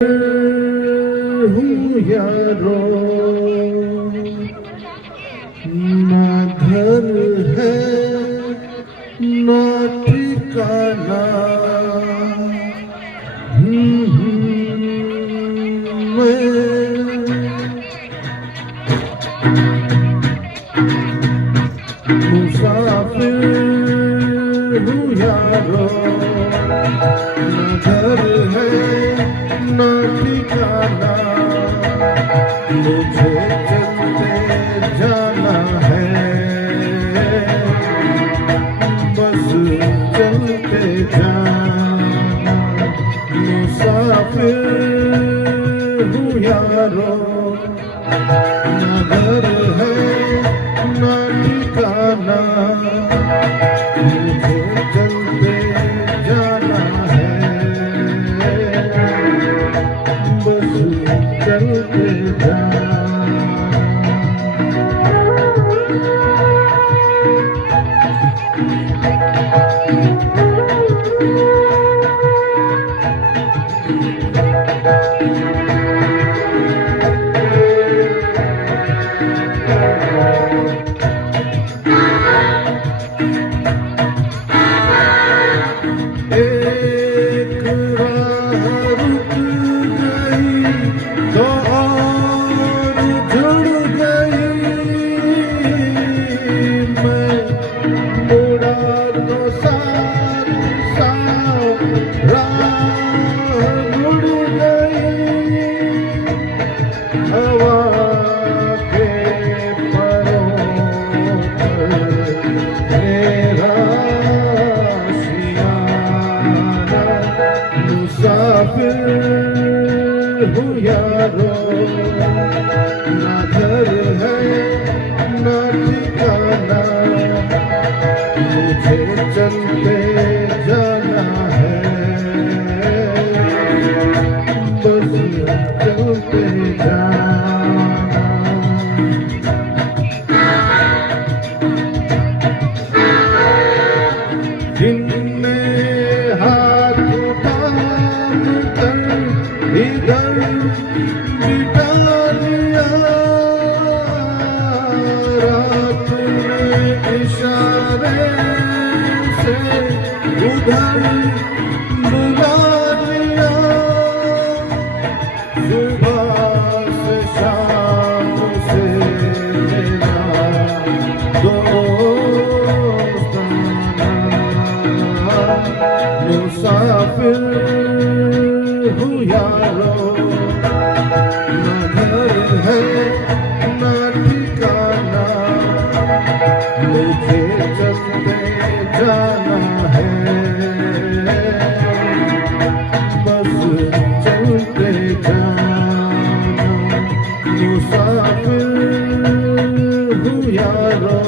हूँ यारो, ना घर है ना ठिकाना। मैं मुसाफिर हूँ यारो, ना घर है ना ठिकाना। मुझे चलते जाना है, बस चलते जाना। मुसाफिर हूँ यारो, ना घर है ना ठिकाना। मुझे चलते जाना है, बस चलते जाना। एक राह रुक गई तो और जुड़ गई। मैं मुड़ा तो साथ साथ राह मुड़ गई। हवा के परों पर मेरा मुसाफिर हूँ यारो, ना घर है ना ठिकाना। मुझे चलते जाना है, बस चलते जाना। जिनने हाथ थाम कर इधर बिठा लिया, रात में इशारे से उधर बुला लिया। सुबह से शाम से मेरा मुसाफिर हूँ यारो, ना घर है ना ठिकाना। मुझे चलते जाना है, बस चलते जाना। मुसाफिर हूँ यारो।